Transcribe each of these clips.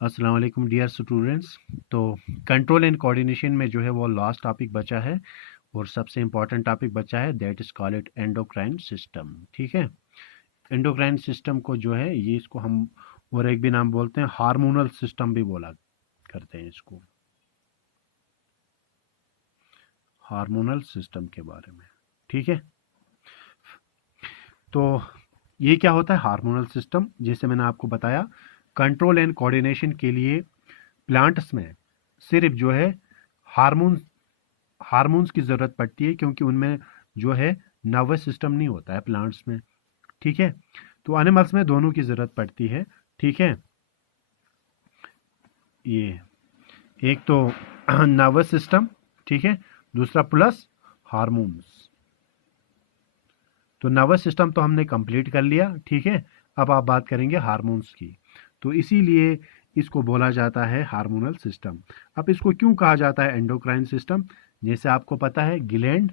अस्सलाम वालेकुम dear students. तो कंट्रोल एंड कोऑर्डिनेशन में जो है वो लास्ट टॉपिक बचा है और सबसे इम्पॉर्टेंट टॉपिक बचा है, that is called it endocrine system. ठीक है, एंडोक्राइन सिस्टम को जो है ये इसको हम और एक भी नाम बोलते हैं, हार्मोनल सिस्टम भी बोला करते हैं इसको, हार्मोनल सिस्टम के बारे में। ठीक है, तो ये क्या होता है हार्मोनल सिस्टम? जैसे मैंने आपको बताया, कंट्रोल एंड कोऑर्डिनेशन के लिए प्लांट्स में सिर्फ जो है हार्मोन हार्मोन्स की ज़रूरत पड़ती है, क्योंकि उनमें जो है नर्वस सिस्टम नहीं होता है प्लांट्स में। ठीक है, तो एनिमल्स में दोनों की ज़रूरत पड़ती है। ठीक है, ये एक तो नर्वस सिस्टम, ठीक है, दूसरा प्लस हार्मोन्स। तो नर्वस सिस्टम तो हमने कंप्लीट कर लिया। ठीक है, अब आप बात करेंगे हार्मोन्स की। तो इसीलिए इसको बोला जाता है हार्मोनल सिस्टम। अब इसको क्यों कहा जाता है एंडोक्राइन सिस्टम? जैसे आपको पता है ग्लैंड,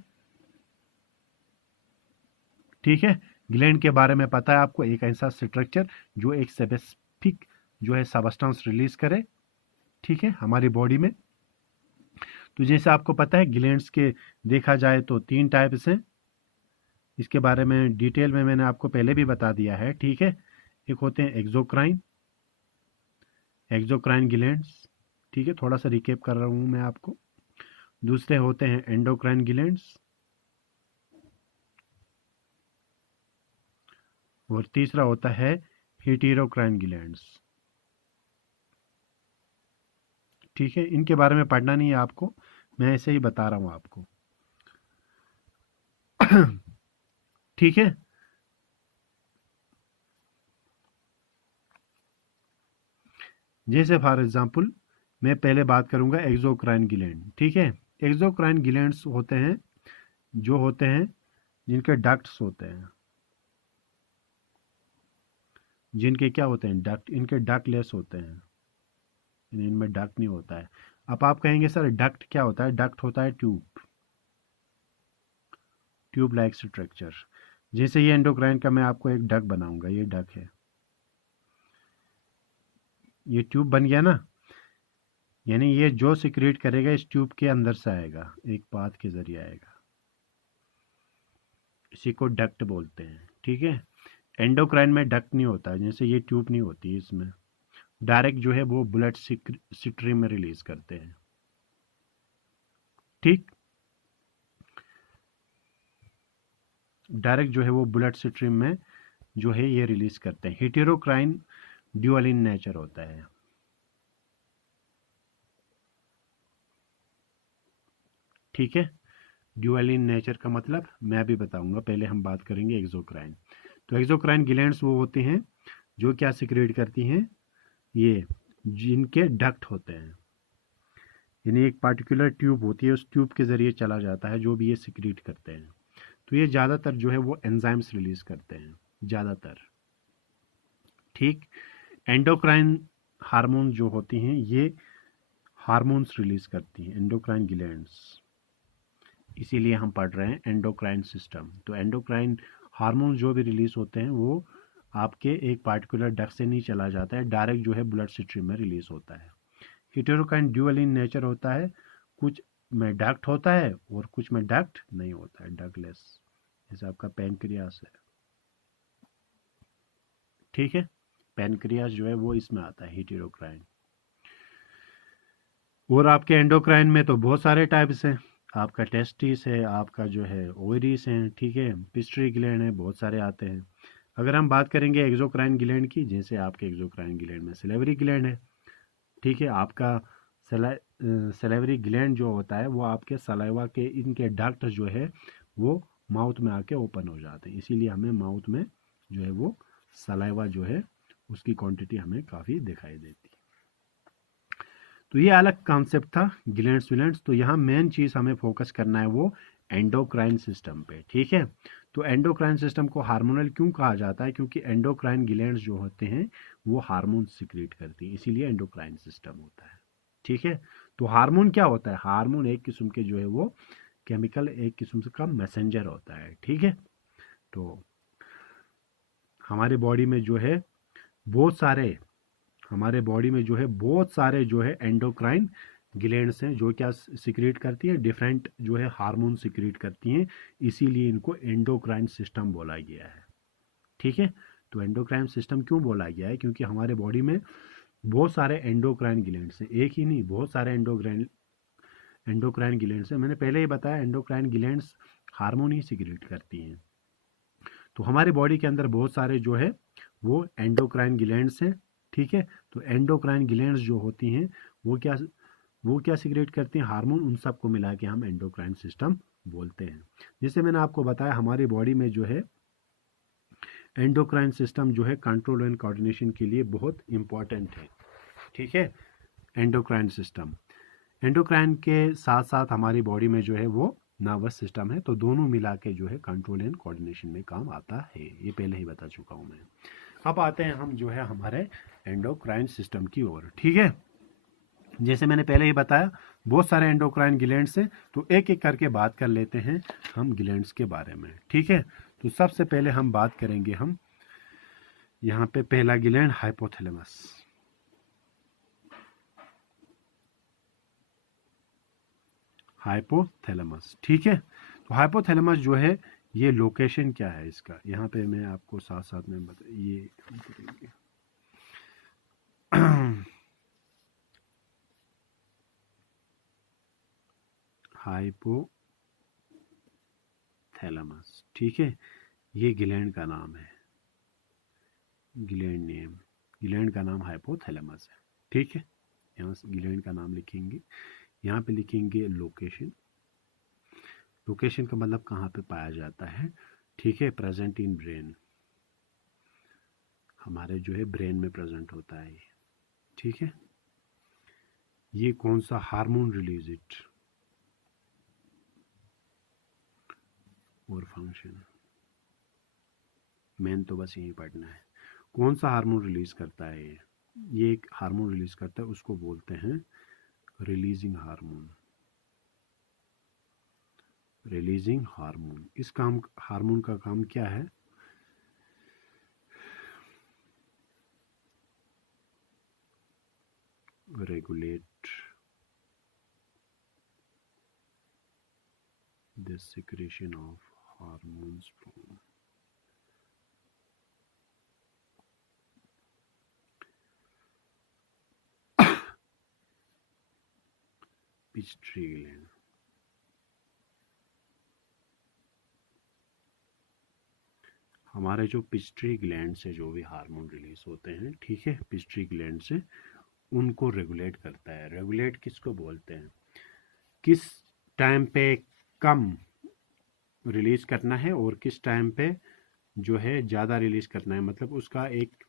ठीक है, ग्लैंड के बारे में पता है आपको, एक ऐसा स्ट्रक्चर जो एक स्पेसिफिक जो है सबस्टेंस रिलीज करे, ठीक है, हमारी बॉडी में। तो जैसे आपको पता है ग्लैंड्स के देखा जाए तो 3 टाइप्स हैं, इसके बारे में डिटेल में मैंने आपको पहले भी बता दिया है। ठीक है, एक होते हैं एक्सोक्राइन, एक्सोक्राइन ग्लैंड्स, ठीक है, थोड़ा सा रिकेप कर रहा हूँ मैं आपको। दूसरे होते हैं एंडोक्राइन ग्लैंड्स, और तीसरा होता है हेटेरोक्राइन ग्लैंड्स। ठीक है, इनके बारे में पढ़ना नहीं है आपको, मैं ऐसे ही बता रहा हूँ आपको। ठीक है, जैसे फॉर एग्जांपल मैं पहले बात करूंगा एक्सोक्राइन ग्लैंड। ठीक है, एक्सोक्राइन ग्लैंड्स होते हैं जो होते हैं जिनके डक्ट्स होते हैं, जिनके क्या होते हैं डक्ट, इनके डक्टलेस होते हैं, इनमें डक्ट नहीं होता है। अब आप कहेंगे सर डक्ट क्या होता है? डक्ट होता है ट्यूब, ट्यूब लाइक स्ट्रक्चर। जैसे ये एंडोक्राइन का मैं आपको एक डक बनाऊंगा, ये डक है, ये ट्यूब बन गया ना, यानी ये जो सिक्रेट करेगा इस ट्यूब के अंदर से आएगा, एक पाथ के जरिए आएगा, इसी को डक्ट बोलते हैं। ठीक है, एंडोक्राइन में डक्ट नहीं होता है, जैसे ये ट्यूब नहीं होती है इसमें, डायरेक्ट जो है वो ब्लड स्ट्रीम में रिलीज करते हैं। ठीक, डायरेक्ट जो है वो ब्लड स्ट्रीम में जो है ये रिलीज करते हैं। हेटेरोक्राइन ड्यूअल इन नेचर होता है। ठीक है, ड्यूअल इन नेचर का मतलब मैं अभी बताऊंगा, पहले हम बात करेंगे एक्सोक्राइन। तो एक्सोक्राइन ग्लैंड्स वो होते हैं जो क्या सिक्रेट करती हैं, ये जिनके डक्ट होते हैं, यानी एक पार्टिकुलर ट्यूब होती है, उस ट्यूब के जरिए चला जाता है जो भी ये सिक्रेट करते हैं। तो ये ज़्यादातर जो है वो एंजाइम्स रिलीज करते हैं ज़्यादातर। ठीक, एंडोक्राइन हार्मोन जो होती हैं ये हार्मोन्स रिलीज करती हैं एंडोक्राइन ग्लैंड्स, इसीलिए हम पढ़ रहे हैं एंडोक्राइन सिस्टम। तो एंडोक्राइन हार्मोन जो भी रिलीज होते हैं वो आपके एक पार्टिकुलर डक्ट से नहीं चला जाता है, डायरेक्ट जो है ब्लड स्ट्रीम में रिलीज होता है। हेटेरोकाइन ड्यूअल इन नेचर होता है, कुछ में डक्ट होता है और कुछ में डक्ट नहीं होता है, डक्टलेस, जैसे आपका पैनक्रियास है। ठीक है, पैनक्रियास जो है वो इसमें आता है हेटेरोक्राइन। और आपके एंडोक्राइन में तो बहुत सारे टाइप्स हैं, आपका टेस्टिस है, आपका जो है ओवरीज है, ठीक है, पिट्यूटरी ग्लैंड है, बहुत सारे आते हैं। अगर हम बात करेंगे एक्सोक्राइन ग्लैंड की, जैसे आपके एक्सोक्राइन ग्लैंड में सिलेवरी ग्लैंड है, ठीक है, आपका सलेवरी ग्लैंड जो होता है वो आपके सलाइवा के इनके डक्ट जो है वो माउथ में आके ओपन हो जाते हैं, इसीलिए हमें माउथ में जो है वो सलाइवा जो है उसकी क्वांटिटी हमें काफ़ी दिखाई देती है। तो ये अलग कॉन्सेप्ट था ग्लैंड्स विलैंड्स। तो यहाँ मेन चीज़ हमें फोकस करना है वो एंडोक्राइन सिस्टम पे। ठीक है, तो एंडोक्राइन सिस्टम को हार्मोनल क्यों कहा जाता है? क्योंकि एंडोक्राइन ग्लैंड्स जो होते हैं वो हार्मोन सिक्रीट करती हैं, इसीलिए एंडोक्राइन सिस्टम होता है। ठीक है, तो हार्मोन क्या होता है? हार्मोन एक किस्म के जो है वो केमिकल, एक किस्म का मैसेंजर होता है। ठीक है, तो हमारे बॉडी में जो है बहुत सारे हमारे बॉडी में जो है बहुत सारे जो है एंडोक्राइन ग्लैंड्स हैं जो क्या सिक्रीट करती है, डिफरेंट जो है हार्मोन सिक्रीट करती हैं, इसीलिए इनको एंडोक्राइन सिस्टम बोला गया है। ठीक है, तो एंडोक्राइन सिस्टम क्यों बोला गया है, क्योंकि हमारे बॉडी में बहुत सारे एंडोक्राइन ग्लैंड्स हैं, एक ही नहीं बहुत सारे एंडोक्राइन ग्लैंड्स हैं। मैंने पहले ही बताया एंडोक्राइन ग्लैंड्स हार्मोन ही सिक्रीट करती हैं। तो हमारे बॉडी के अंदर बहुत सारे जो है वो एंडोक्राइन ग्लैंड्स हैं। ठीक है, तो एंडोक्राइन ग्लैंड्स जो होती हैं वो क्या सिक्रेट करती हैं, हार्मोन, उन सबको मिला के हम एंडोक्राइन सिस्टम बोलते हैं। जैसे मैंने आपको बताया हमारी बॉडी में जो है एंडोक्राइन सिस्टम जो है कंट्रोल एंड कोऑर्डिनेशन के लिए बहुत इंपॉर्टेंट है। ठीक है, एंडोक्राइन सिस्टम, एंडोक्राइन के साथ साथ हमारी बॉडी में जो है वो नर्वस सिस्टम है, तो दोनों मिला के जो है कंट्रोल एंड कोऑर्डिनेशन में काम आता है, ये पहले ही बता चुका हूँ मैं। अब आते हैं हम जो है हमारे एंडोक्राइन सिस्टम की ओर। ठीक है, जैसे मैंने पहले ही बताया बहुत सारे एंडोक्राइन ग्लैंड्स हैं, तो एक एक करके बात कर लेते हैं हम ग्लैंड्स के बारे में। ठीक है, तो सबसे पहले हम बात करेंगे हम यहाँ पे पहला ग्लैंड हाइपोथैलेमस। हाइपोथैलेमस, ठीक है, तो हाइपोथैलेमस जो है ये लोकेशन क्या है इसका, यहाँ पे मैं आपको साथ साथ में ये हम करेंगे। हाइपोथैलेमस, ठीक है, ये ग्लैंड का नाम है, ग्लैंड नेम, ग्लैंड का नाम हाइपोथैलेमस है। ठीक है, यहाँ से ग्लैंड का नाम लिखेंगे, यहाँ पे लिखेंगे लोकेशन, लोकेशन का मतलब कहाँ पे पाया जाता है। ठीक है, प्रेजेंट इन ब्रेन, हमारे जो है ब्रेन में प्रेजेंट होता है ये। ठीक है, ये कौन सा हार्मोन रिलीज इट और फंक्शन, मेन तो बस यही पढ़ना है, कौन सा हार्मोन रिलीज करता है ये एक हार्मोन रिलीज करता है, उसको बोलते हैं रिलीजिंग हार्मोन, रिलीजिंग हार्मोन। इस काम हार्मोन का काम क्या है, regulate the secretion of hormones from pituitary gland. हमारे जो पिट्यूटरी ग्लैंड से जो भी हार्मोन रिलीज होते हैं, ठीक है, पिट्यूटरी ग्लैंड से उनको रेगुलेट करता है। रेगुलेट किसको बोलते हैं, किस टाइम पे कम रिलीज करना है और किस टाइम पे जो है ज़्यादा रिलीज करना है, मतलब उसका एक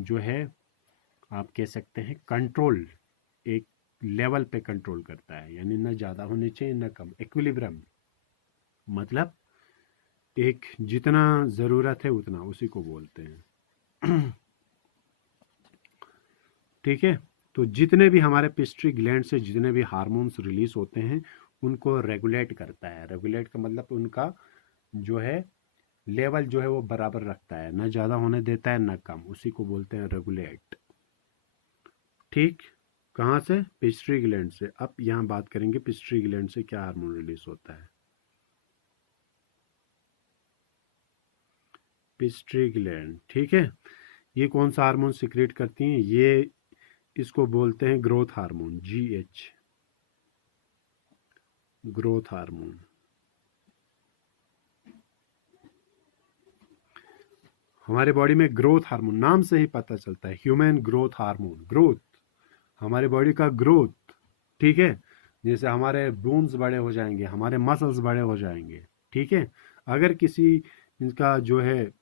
जो है आप कह सकते हैं कंट्रोल, एक लेवल पे कंट्रोल करता है, यानी ना ज़्यादा होनी चाहिए ना कम, इक्विलिब्रियम, मतलब एक जितना ज़रूरत है उतना, उसी को बोलते हैं। ठीक है, तो जितने भी हमारे पिट्यूटरी ग्लैंड से जितने भी हार्मोन्स रिलीज होते हैं उनको रेगुलेट करता है। रेगुलेट का मतलब उनका जो है लेवल जो है वो बराबर रखता है, ना ज़्यादा होने देता है ना कम, उसी को बोलते हैं रेगुलेट। ठीक, कहाँ से, पिट्यूटरी ग्लैंड से। अब यहाँ बात करेंगे पिट्यूटरी ग्लैंड से क्या हार्मोन रिलीज होता है। पिट्यूटरी ग्लैंड, ठीक है, ये कौन सा हार्मोन सिक्रेट करती हैं, ये इसको बोलते हैं growth hormone, GH, growth hormone. हमारे बॉडी में ग्रोथ हार्मोन, नाम से ही पता चलता है, ह्यूमन ग्रोथ हार्मोन, ग्रोथ, हमारे बॉडी का ग्रोथ। ठीक है, जैसे हमारे बोन्स बड़े हो जाएंगे, हमारे मसल्स बड़े हो जाएंगे। ठीक है, अगर किसी इनका जो है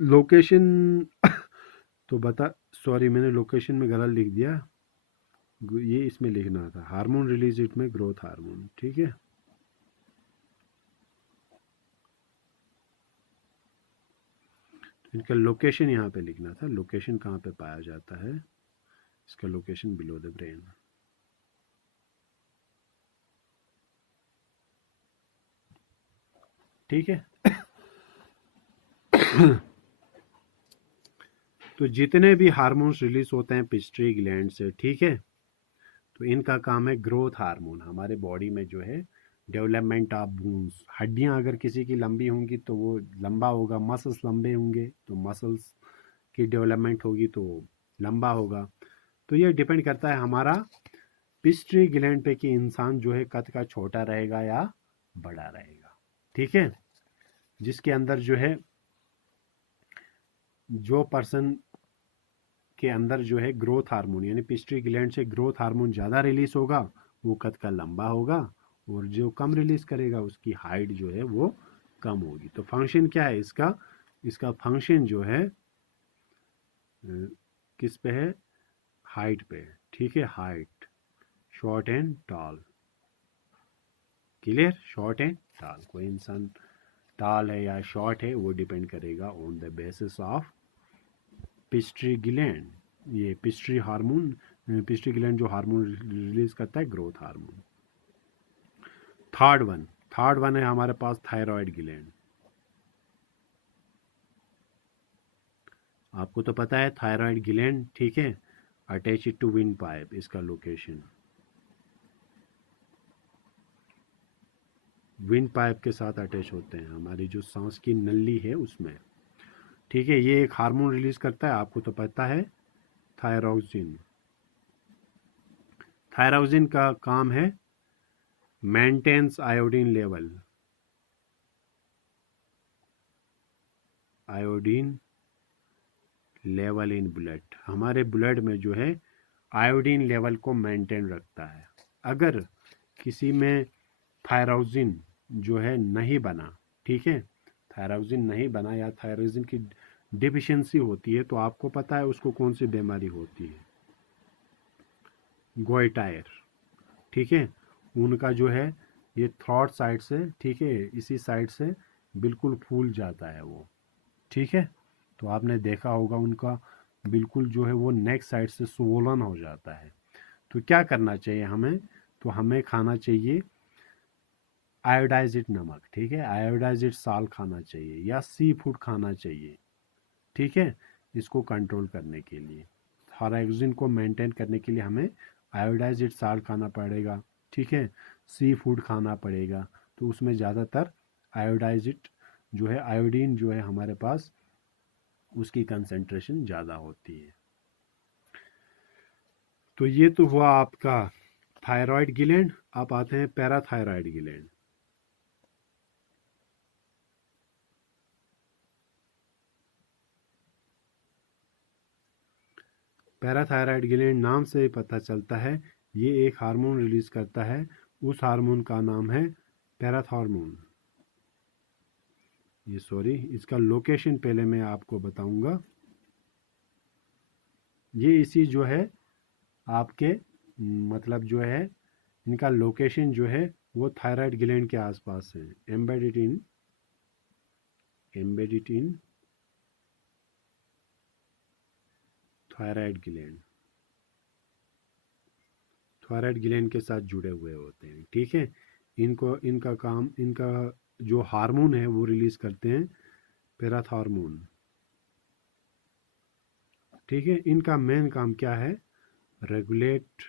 लोकेशन तो बता, सॉरी मैंने लोकेशन में गलत लिख दिया, ये इसमें लिखना था हार्मोन रिलीज इट में ग्रोथ हार्मोन। ठीक है, इनका लोकेशन यहाँ पे लिखना था, लोकेशन कहाँ पे पाया जाता है, इसका लोकेशन बिलो द ब्रेन। ठीक है। तो जितने भी हार्मोन्स रिलीज होते हैं पिट्यूटरी ग्लैंड से, ठीक है, तो इनका काम है ग्रोथ हार्मोन, हमारे बॉडी में जो है डेवलपमेंट ऑफ बोन्स, हड्डियां अगर किसी की लंबी होंगी तो वो लंबा होगा, मसल्स लंबे होंगे तो मसल्स की डेवलपमेंट होगी तो लंबा होगा। तो ये डिपेंड करता है हमारा पिट्यूटरी ग्लैंड पे कि इंसान जो है कद का छोटा रहेगा या बड़ा रहेगा, ठीक है। जिसके अंदर जो है, जो पर्सन के अंदर जो है ग्रोथ हार्मोन यानी पिट्यूटरी ग्लैंड से ग्रोथ हार्मोन ज़्यादा रिलीज होगा वो कद का लंबा होगा, और जो कम रिलीज करेगा उसकी हाइट जो है वो कम होगी। तो फंक्शन क्या है इसका, इसका फंक्शन जो है किस पे है, हाइट पे है, ठीक है, height, short and tall, clear, short and tall, कोई इंसान टॉल है या शॉर्ट है वो डिपेंड करेगा on the basis of pituitary gland, ये पिट्यूटरी हार्मोन, पिट्यूटरी ग्लैंड जो हार्मोन रिलीज करता है ग्रोथ हार्मोन। थर्ड वन है हमारे पास थायराइड ग्लैंड। आपको तो पता है थायराइड ग्लैंड, ठीक है, अटैच टू विंड पाइप, इसका लोकेशन विंड पाइप के साथ अटैच होते हैं, हमारी जो सांस की नली है उसमें, ठीक है। ये एक हार्मोन रिलीज करता है, आपको तो पता है, थायरोक्सिन। थायरोक्सिन का काम है maintains iodine level, iodine level in blood, हमारे ब्लड में जो है आयोडीन लेवल को मेंटेन रखता है। अगर किसी में थायरोक्सिन जो है नहीं बना, ठीक है, थायरोक्सिन नहीं बना या थायरोक्सिन की डिफिशियंसी होती है तो आपको पता है उसको कौन सी बीमारी होती है, गोइटायर, ठीक है। उनका जो है ये थ्रॉट साइड से, ठीक है, इसी साइड से बिल्कुल फूल जाता है वो, ठीक है। तो आपने देखा होगा उनका बिल्कुल जो है वो नेक साइड से स्वोलन हो जाता है। तो क्या करना चाहिए हमें, तो हमें खाना चाहिए आयोडाइज्ड नमक, ठीक है, आयोडाइज्ड साल्ट खाना चाहिए या सी फूड खाना चाहिए, ठीक है, इसको कंट्रोल करने के लिए, थायरोक्सिन को मेंटेन करने के लिए हमें आयोडाइज्ड साल्ट खाना पड़ेगा, ठीक है, सी फूड खाना पड़ेगा। तो उसमें ज़्यादातर आयोडाइज्ड जो है, आयोडीन जो है हमारे पास उसकी कंसंट्रेशन ज़्यादा होती है। तो ये तो हुआ आपका थायराइड ग्लैंड। आप आते हैं पैराथायराइड ग्लैंड। पैराथायराइड ग्लैंड नाम से ही पता चलता है ये एक हार्मोन रिलीज करता है, उस हार्मोन का नाम है पैराथॉर्मोन। ये सॉरी, इसका लोकेशन पहले मैं आपको बताऊंगा। ये इसी जो है आपके मतलब जो है इनका लोकेशन जो है वो थायराइड ग्लैंड के आसपास है, embedded in thyroid gland, thyroid gland के साथ जुड़े हुए होते हैं, ठीक है। इनको इनका काम, इनका जो हार्मोन है वो रिलीज करते हैं पैराथॉर्मोन, ठीक है। इनका मेन काम क्या है, रेगुलेट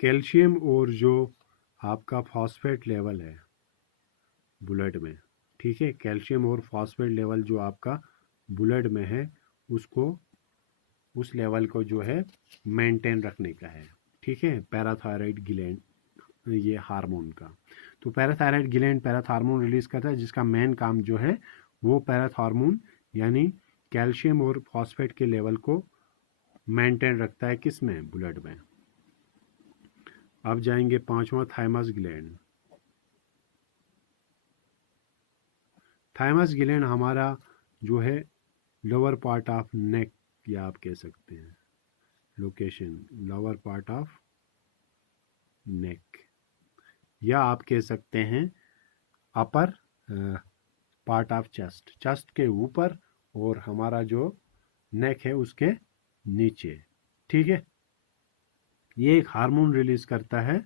कैल्शियम और जो आपका फॉस्फेट लेवल है ब्लड में, ठीक है, कैल्शियम और फॉस्फेट लेवल जो आपका ब्लड में है उसको, उस लेवल को जो है मेंटेन रखने का है, ठीक है, पैराथायराइड ग्लैंड ये हार्मोन का। तो पैराथायराइड ग्लैंड पैराथार्मोन रिलीज करता है जिसका मेन काम जो है वो पैराथार्मोन यानी कैल्शियम और फॉस्फेट के लेवल को मेंटेन रखता है, किस में, ब्लड में। अब जाएंगे पांचवा, थाइमस ग्लैंड। थाइमस ग्लैंड हमारा जो है लोअर पार्ट ऑफ नेक, या आप कह सकते हैं location lower part of neck, या आप कह सकते हैं upper part of chest, chest के ऊपर और हमारा जो नेक है उसके नीचे, ठीक है। ये एक हार्मोन रिलीज करता है,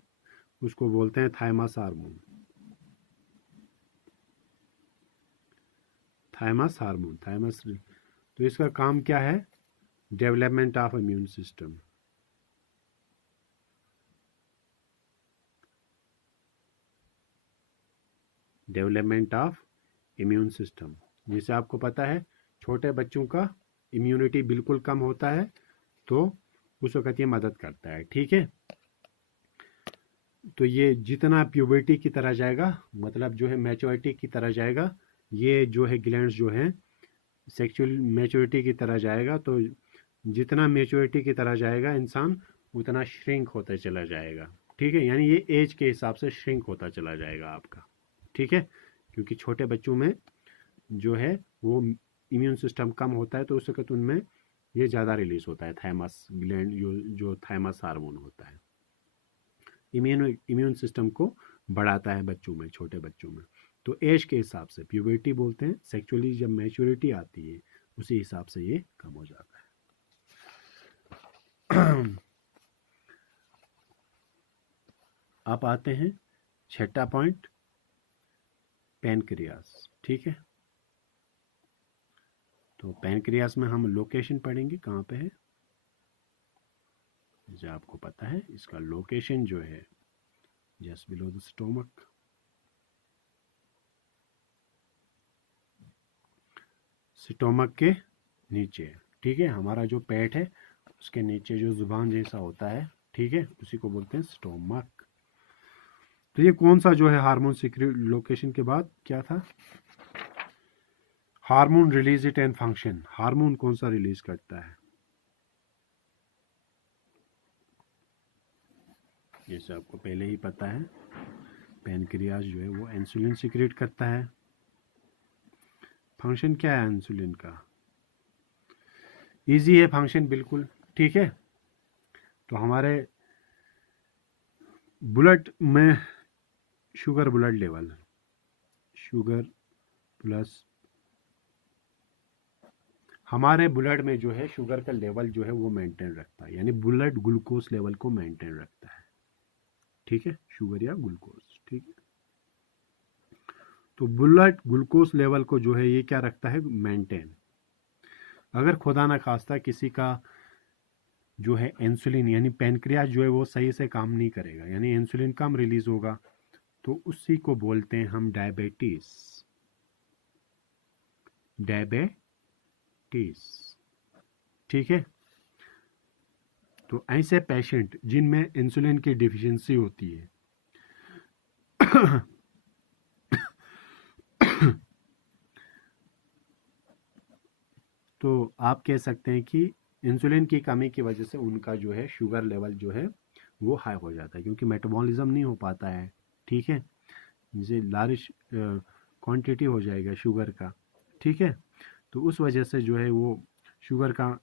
उसको बोलते हैं thymus hormone. Thymus hormone, thymus, तो इसका काम क्या है? Development of immune system. Development of immune system, जैसे आपको पता है छोटे बच्चों का इम्यूनिटी बिल्कुल कम होता है, तो उस वक्त ये मदद करता है, ठीक है। तो ये जितना प्यूबर्टी की तरह जाएगा, मतलब जो है मैच्योरिटी की तरह जाएगा, ये जो है ग्लैंड्स जो है सेक्सुअल मैच्योरिटी की तरह जाएगा, तो जितना मैच्योरिटी की तरह जाएगा इंसान, उतना श्रिंक होता चला जाएगा, ठीक है। यानी ये एज के हिसाब से श्रिंक होता चला जाएगा आपका, ठीक है। क्योंकि छोटे बच्चों में जो है वो इम्यून सिस्टम कम होता है, तो उस वक्त उनमें ये ज़्यादा रिलीज होता है थाइमस ग्लैंड, जो थाइमस हार्मोन होता है, इम्यून सिस्टम को बढ़ाता है बच्चों में, छोटे बच्चों में। तो एज के हिसाब से प्यूबर्टी बोलते हैं, सेक्सुअली जब मैच्योरिटी आती है उसी हिसाब से ये कम हो जाता है। आप आते हैं छठा पॉइंट, पैनक्रियास, ठीक है। तो पैनक्रियास में हम लोकेशन पढ़ेंगे, कहाँ पे है, जैसे आपको पता है इसका लोकेशन जो है just below the stomach, stomach के नीचे, ठीक है। हमारा जो पेट है उसके नीचे जो जुबान जैसा होता है, ठीक है, उसी को बोलते हैं स्टोमक। तो ये कौन सा जो है हार्मोन सीक्रेट, लोकेशन के बाद क्या था, hormone release it and function, hormone कौन सा रिलीज करता है, जैसे आपको पहले ही पता है पैनक्रियास जो है वो इंसुलिन सीक्रेट करता है। फंक्शन क्या है इंसुलिन का, इजी है फंक्शन बिल्कुल, ठीक है। तो हमारे ब्लड में sugar blood level, sugar plus, हमारे ब्लड में जो है शुगर का लेवल जो है वो मेंटेन रखता है, यानी ब्लड ग्लूकोज लेवल को मेंटेन रखता है, ठीक है, शुगर या ग्लूकोज, ठीक है। तो ब्लड ग्लूकोज लेवल को जो है ये क्या रखता है, मेंटेन। अगर खुदा ना खास्ता किसी का जो है इंसुलिन यानी पैनक्रियास जो है वो सही से काम नहीं करेगा, यानी इंसुलिन कम रिलीज होगा, तो उसी को बोलते हैं हम डायबिटीज, डायबिटीज, ठीक है। तो ऐसे पेशेंट जिनमें इंसुलिन की डिफिशियंसी होती है तो आप कह सकते हैं कि इंसुलिन की कमी की वजह से उनका जो है शुगर लेवल जो है वो हाई हो जाता है, क्योंकि मेटाबॉलिज्म नहीं हो पाता है, ठीक है, जैसे लार्ज क्वांटिटी हो जाएगा शुगर का, ठीक है। तो उस वजह से जो है वो शुगर का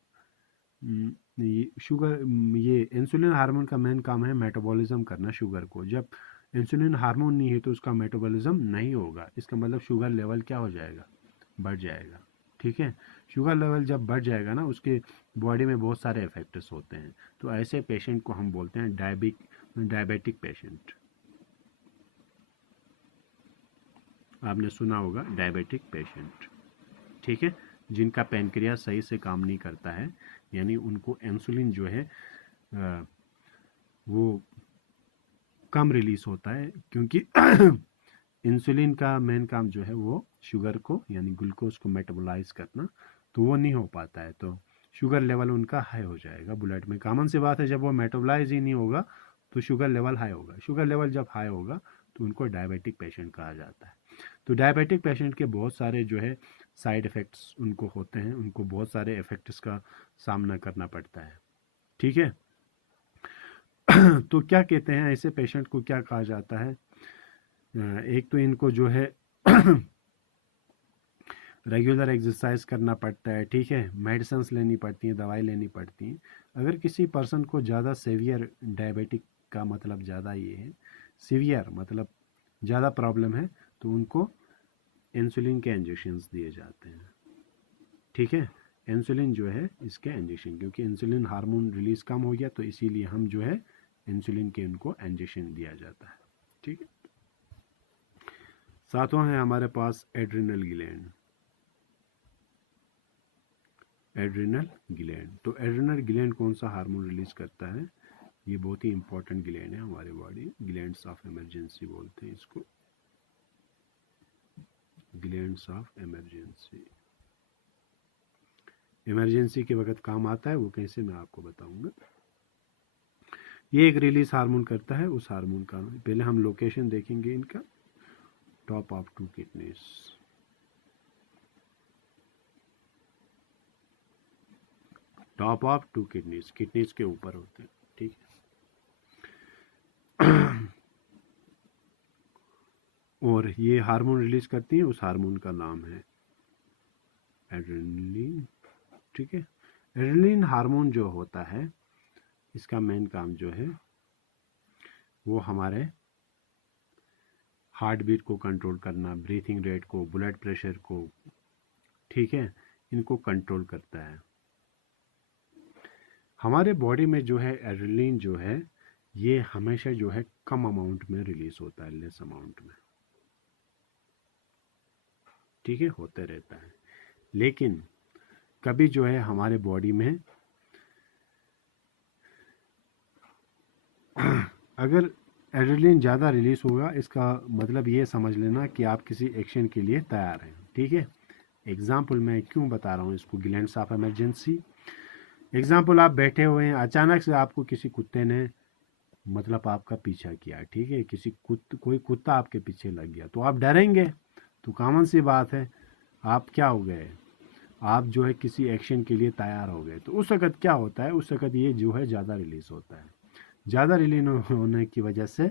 ये इंसुलिन हार्मोन का मेन काम है मेटाबॉलिज्म करना शुगर को। जब इंसुलिन हार्मोन नहीं है तो उसका मेटाबॉलिज्म नहीं होगा, इसका मतलब शुगर लेवल क्या हो जाएगा, बढ़ जाएगा, ठीक है। शुगर लेवल जब बढ़ जाएगा ना, उसके बॉडी में बहुत सारे इफेक्ट्स होते हैं, तो ऐसे पेशेंट को हम बोलते हैं डायबिटिक पेशेंट। आपने सुना होगा डायबिटिक पेशेंट, ठीक है, जिनका पैनक्रियास सही से काम नहीं करता है, यानी उनको इंसुलिन जो है वो कम रिलीज होता है, क्योंकि इंसुलिन का मेन काम जो है वो शुगर को यानी ग्लूकोज को मेटाबोलाइज करना, तो वो नहीं हो पाता है, तो शुगर लेवल उनका हाई हो जाएगा ब्लड में। कॉमन सी बात है, जब वो मेटाबोलाइज ही नहीं होगा तो शुगर लेवल हाई होगा, शुगर लेवल जब हाई होगा तो उनको डायबिटिक पेशेंट कहा जाता है। तो डायबिटिक पेशेंट के बहुत सारे जो है साइड इफ़ेक्ट्स उनको होते हैं, उनको बहुत सारे इफ़ेक्ट्स का सामना करना पड़ता है, ठीक है। तो क्या कहते हैं ऐसे पेशेंट को, क्या कहा जाता है, एक तो इनको जो है रेगुलर एक्सरसाइज करना पड़ता है, ठीक है, मेडिसिन्स लेनी पड़ती हैं, दवाई लेनी पड़ती हैं। अगर किसी पर्सन को ज़्यादा सीवियर डायबिटिक का मतलब ज़्यादा ये है, सीवियर मतलब ज़्यादा प्रॉब्लम है, तो उनको इंसुलिन के इंजेक्शंस दिए जाते हैं, ठीक है। इंसुलिन जो है इसके इंजेक्शन, क्योंकि इंसुलिन हार्मोन रिलीज कम हो गया, तो इसीलिए हम जो है इंसुलिन के उनको इंजेक्शन दिया जाता है, ठीक है। सातवां है हमारे पास एड्रिनल ग्लैंड। Adrenal gland. तो एड्रिनल ग्लैंड कौन सा हार्मोन रिलीज करता है? ये बहुत ही इंपॉर्टेंट ग्लैंड है हमारे बॉडी, ग्लैंड्स ऑफ इमरजेंसी बोलते हैं इसको, ग्लैंड्स ऑफ इमरजेंसी। इमरजेंसी के वक्त काम आता है वो कैसे, मैं आपको बताऊंगा। ये एक रिलीज हार्मोन करता है, उस हार्मोन का पहले हम लोकेशन देखेंगे इनका। Top of 2 kidneys, top of 2 kidneys, kidneys के ऊपर होते हैं, ठीक है। और ये हार्मोन रिलीज करती है, उस हार्मोन का नाम है एड्रेनलिन, ठीक है। एड्रेनलिन हार्मोन जो होता है, इसका मेन काम जो है वो हमारे हार्ट बीट को कंट्रोल करना, ब्रीथिंग रेट को, ब्लड प्रेशर को, ठीक है, इनको कंट्रोल करता है। हमारे बॉडी में जो है एड्रेनलिन जो है ये हमेशा जो है कम अमाउंट में रिलीज होता है, लेस अमाउंट में, ठीक है, होते रहता है। लेकिन कभी जो है हमारे बॉडी में अगर एड्रेनलिन ज़्यादा रिलीज होगा, इसका मतलब ये समझ लेना कि आप किसी एक्शन के लिए तैयार हैं, ठीक है। एग्जाम्पल मैं क्यों बता रहा हूँ इसको, ग्लैंड्स ऑफ इमरजेंसी। एग्जाम्पल, आप बैठे हुए हैं, अचानक से आपको किसी कुत्ते ने मतलब आपका पीछा किया, ठीक है, कोई कुत्ता आपके पीछे लग गया, तो आप डरेंगे, तो कॉमन सी बात है, आप क्या हो गए, आप जो है किसी एक्शन के लिए तैयार हो गए। तो उस वक्त क्या होता है, उस वक्त ये जो है ज़्यादा रिलीज होता है। ज़्यादा रिलीज होने की वजह से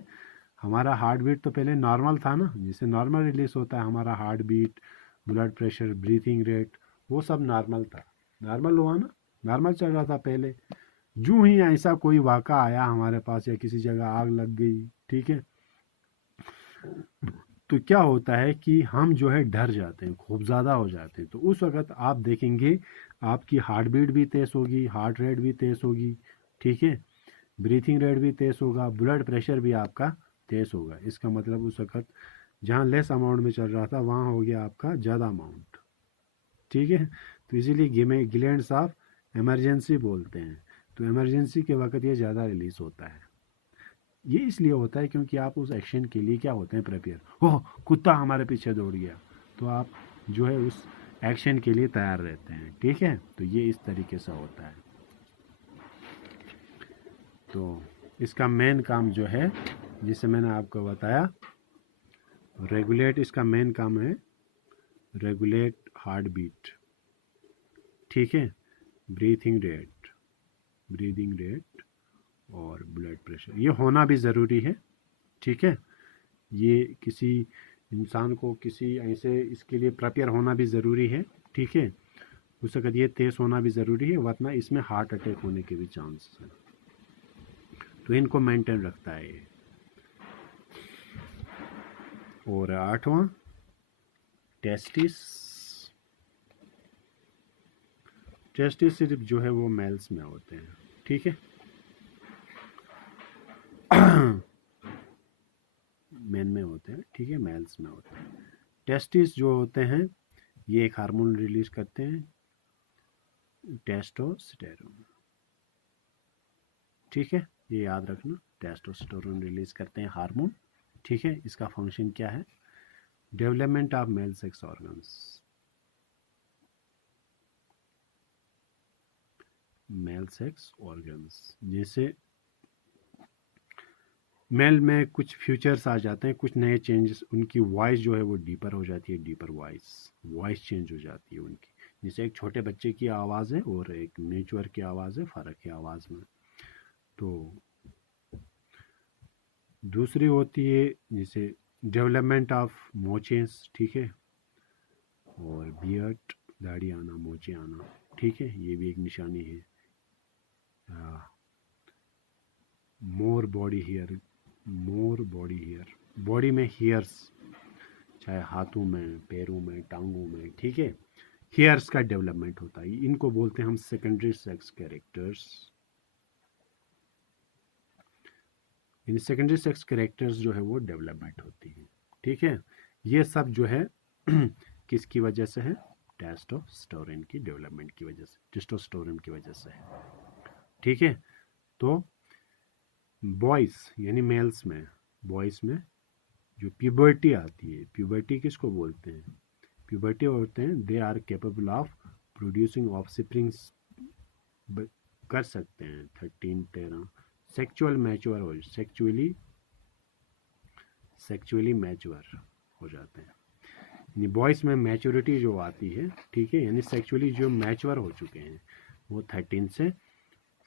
हमारा हार्ट बीट तो पहले नॉर्मल था ना, जिससे नॉर्मल रिलीज होता है हमारा heart beat, blood pressure, breathing rate, वो सब नॉर्मल था, नॉर्मल हुआ ना, नॉर्मल चल रहा था पहले। जूं ही ऐसा कोई वाक़ा आया हमारे पास या किसी जगह आग लग गई, ठीक है, तो क्या होता है कि हम जो है डर जाते हैं, खूब ज़्यादा हो जाते हैं। तो उस वक्त आप देखेंगे आपकी हार्ट बीट भी तेज़ होगी, हार्ट रेट भी तेज़ होगी, ठीक है, ब्रीथिंग रेट भी तेज़ होगा, ब्लड प्रेशर भी आपका तेज़ होगा। इसका मतलब उस वक्त जहाँ लेस अमाउंट में चल रहा था वहाँ हो गया आपका ज़्यादा अमाउंट, ठीक है। तो इसीलिए ग्लैंड्स ऑफ इमरजेंसी बोलते हैं। तो इमरजेंसी के वक्त ये ज़्यादा रिलीज होता है। ये इसलिए होता है क्योंकि आप उस एक्शन के लिए क्या होते हैं, प्रिपेयर। ओह, कुत्ता हमारे पीछे दौड़ गया, तो आप जो है उस एक्शन के लिए तैयार रहते हैं, ठीक है। तो ये इस तरीके से होता है। तो इसका मेन काम जो है, जिसे मैंने आपको बताया, रेगुलेट, इसका मेन काम है रेगुलेट हार्ट बीट, ठीक है, ब्रीथिंग रेट और ब्लड प्रेशर, ये होना भी ज़रूरी है, ठीक है। ये किसी इंसान को किसी ऐसे इसके लिए प्रिपेयर होना भी ज़रूरी है, ठीक है। उस वक्त ये तेज़ होना भी ज़रूरी है, वरना इसमें हार्ट अटैक होने के भी चांस है। तो इनको मेंटेन रखता है ये। और 8वां, टेस्टिस। टेस्टिस सिर्फ जो है वो मेल्स में होते हैं, ठीक है, मेन में होते हैं, ठीक है, मेल्स में होते हैं। टेस्टिस जो होते हैं ये एक हार्मोन रिलीज करते हैं, टेस्टोस्टेरोन, ठीक है, ये याद रखना, टेस्टोस्टेरोन रिलीज करते हैं हार्मोन, ठीक है। इसका फंक्शन क्या है, development of male sex organs, mail sex organs, जैसे मेल में कुछ फ्यूचर्स आ जाते हैं, कुछ नए चेंजेस, उनकी वॉइस जो है वो डीपर हो जाती है, डीपर वॉइस चेंज हो जाती है उनकी, जैसे एक छोटे बच्चे की आवाज़ है और एक नेचुअर की आवाज़ है, फ़र्क है आवाज़ में। तो दूसरी होती है जैसे डेवलपमेंट ऑफ मोचेस, ठीक है, और बियर्ड, दाढ़ी आना, मोचे आना, ठीक है, ये भी एक निशानी है। मोर बॉडी हेयर, बॉडी में हेयर्स, चाहे हाथों में, पैरों में, टांगों में, ठीक है, हेयर्स का डेवलपमेंट होता है। इनको बोलते हैं हम secondary sex characters. In secondary sex characters जो है वो डेवलपमेंट होती है, ठीक है। ये सब जो है किसकी वजह से है, टेस्टोस्टेरोन की डेवलपमेंट की वजह से, टेस्टोस्टेरोन की वजह से। ठीक है, तो बॉयज़ यानी मेल्स में, बॉयज़ में जो प्यूबर्टी आती है, प्यूबर्टी किसको बोलते हैं? प्यूबर्टी होते हैं they are capable of producing offsprings, कर सकते हैं 13 सेक्चुअल मैच्योर हो, सेक्चुअली मैच्योर हो जाते हैं, यानी बॉयज़ में मैच्योरिटी जो आती है, ठीक है, यानी सेक्चुअली जो मैच्योर हो चुके हैं वो 13 से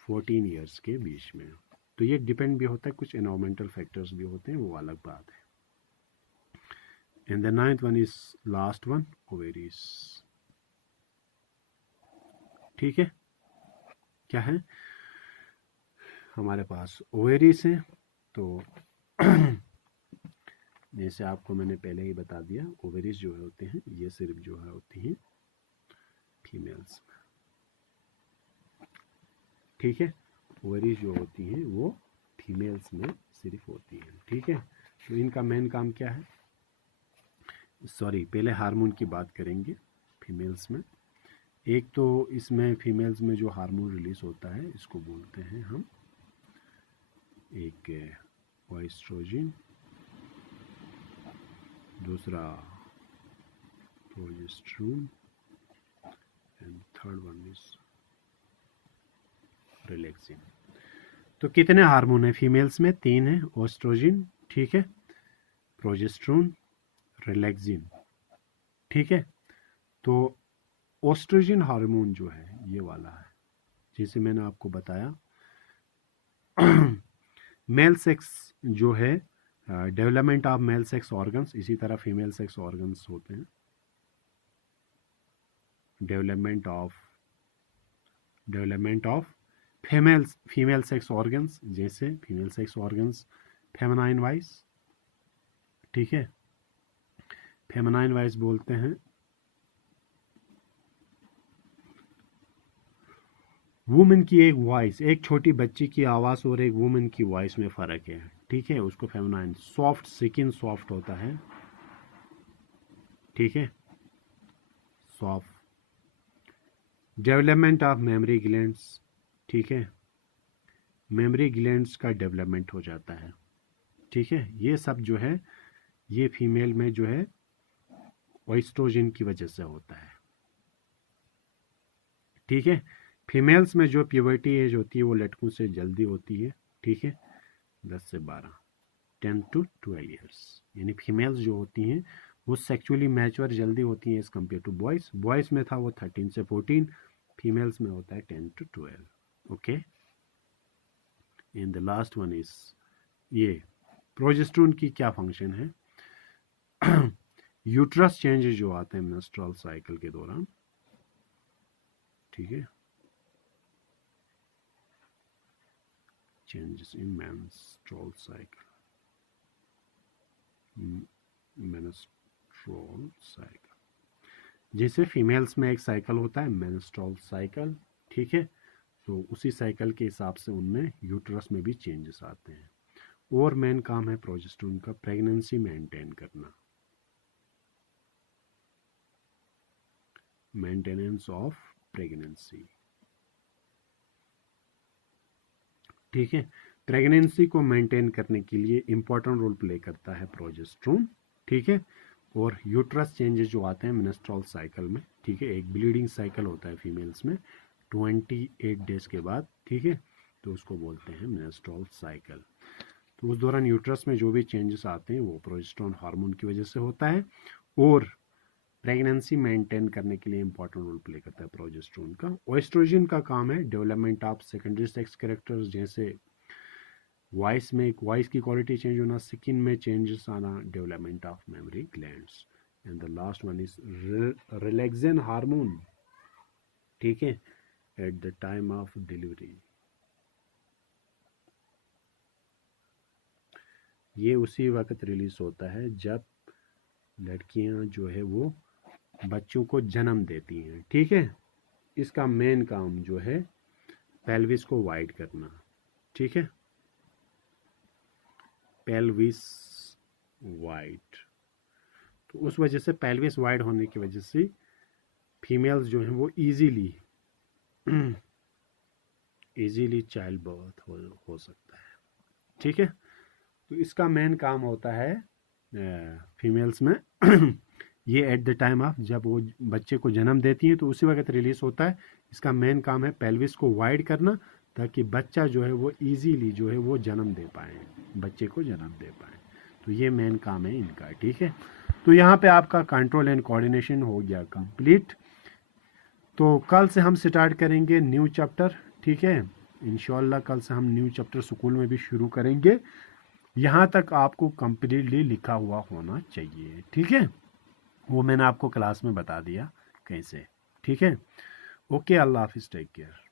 14 ईयर्स के बीच में। तो ये डिपेंड भी होता है, कुछ एनवायरमेंटल फैक्टर्स भी होते हैं, वो अलग बात है। And the 9th one is last one, ovaries. ठीक है, क्या है हमारे पास? ओवेरीज हैं। तो जैसे आपको मैंने पहले ही बता दिया, ओवेरीज जो होते हैं ये सिर्फ जो है होती हैं फीमेल्स में। ठीक है, ओवेरीज जो होती हैं वो फीमेल्स में सिर्फ होती हैं। ठीक है, तो इनका मेन काम क्या है? सॉरी, पहले हार्मोन की बात करेंगे फीमेल्स में। एक तो इसमें फीमेल्स में जो हार्मोन रिलीज होता है इसको बोलते हैं हम एक एस्ट्रोजन, दूसरा progesterone and third one is relaxin. तो कितने हार्मोन है फीमेल्स में? 3 है, एस्ट्रोजन, ठीक है, प्रोजेस्टेरोन, रिलैक्सिन। ठीक है, तो एस्ट्रोजन हार्मोन जो है ये वाला है, जैसे मैंने आपको बताया मेल सेक्स जो है, development of male sex organs, इसी तरह फीमेल सेक्स ऑर्गन्स होते हैं। Development of female sex organs, जैसे female sex organs feminine wise, ठीक है, फेमिनाइन वाइज बोलते हैं वुमेन की एक वॉइस, एक छोटी बच्ची की आवाज़ और एक वुमेन की वॉइस में फ़र्क है। ठीक है, उसको फेमिनाइन, सॉफ्ट स्किन सॉफ्ट होता है, ठीक है, soft. Development of mammary glands, ठीक है, मेमोरी ग्लैंड्स का डेवलपमेंट हो जाता है। ठीक है, ये सब जो है ये फीमेल में जो है एस्ट्रोजन की वजह से होता है। ठीक है, फीमेल्स में जो प्यूबर्टी एज होती है वो लड़कों से जल्दी होती है। ठीक है, 10 से 12, 10 to 12 ईयर्स, यानी फीमेल्स जो होती हैं वो सेक्सुअली मैच्योर जल्दी होती हैं as compare to boys. Boys में था वो 13 से 14, फीमेल्स में होता है 10 to 12। Okay, and the last one is ये प्रोजेस्टेरोन की क्या फंक्शन है? यूट्रस चेंजेस जो आते हैं मेंस्ट्रुअल साइकिल के दौरान, ठीक है, changes in menstrual cycle, menstrual cycle, जैसे फीमेल्स में एक साइकिल होता है मेंस्ट्रुअल साइकिल, ठीक है, तो उसी साइकिल के हिसाब से उनमें यूट्रस में भी चेंजेस आते हैं। और मेन काम है प्रोजेस्टेरोन का प्रेगनेंसी मेंटेन करना, मेंटेनेंस ऑफ प्रेगनेंसी। ठीक है, प्रेगनेंसी को मेंटेन करने के लिए इंपॉर्टेंट रोल प्ले करता है प्रोजेस्टेरोन। ठीक है, और यूट्रस चेंजेस जो आते हैं मेंस्ट्रुअल साइकिल में, ठीक है, एक ब्लीडिंग साइकिल होता है फीमेल्स में 28 डेज के बाद, ठीक है, तो उसको बोलते हैं मेंस्ट्रुअल साइकिल। तो उस दौरान यूट्रस में जो भी चेंजेस आते हैं वो प्रोजेस्टेरोन हार्मोन की वजह से होता है, और प्रेगनेंसी मेंटेन करने के लिए इंपॉर्टेंट रोल प्ले करता है प्रोजेस्टेरोन का। एस्ट्रोजन का काम है development of secondary sex characters, जैसे वॉइस में एक वॉइस की क्वालिटी चेंज होना, स्किन में चेंजेस आना, development of mammary glands. And the last one is relaxin hormone, ठीक है, at the time of delivery. ये उसी वक्त रिलीज होता है जब लड़कियां जो है वो बच्चों को जन्म देती हैं। ठीक है, इसका मेन काम जो है पेल्विस को वाइड करना, ठीक है, पेल्विस वाइड। तो उस वजह से पेल्विस वाइड होने की वजह से फीमेल्स जो हैं वो इजीली चाइल्ड बर्थ हो सकता है, ठीक है। तो इसका मेन काम होता है फीमेल्स में ये एट द टाइम ऑफ जब वो बच्चे को जन्म देती है तो उसी वक्त रिलीज होता है। इसका मेन काम है पेल्विस को वाइड करना, ताकि बच्चा जो है वो इजीली जो है वो जन्म दे पाए, बच्चे को जन्म दे पाए। तो ये मेन काम है इनका, ठीक है। तो यहाँ पे आपका कंट्रोल एंड कोऑर्डिनेशन हो गया कंप्लीट। तो कल से हम स्टार्ट करेंगे न्यू चैप्टर, ठीक है। इंशाल्लाह कल से हम न्यू चैप्टर स्कूल में भी शुरू करेंगे। यहाँ तक आपको कंप्लीटली लिखा हुआ होना चाहिए, ठीक है। वो मैंने आपको क्लास में बता दिया कैसे, ठीक है। ओके, अल्लाह हाफिज़, टेक केयर।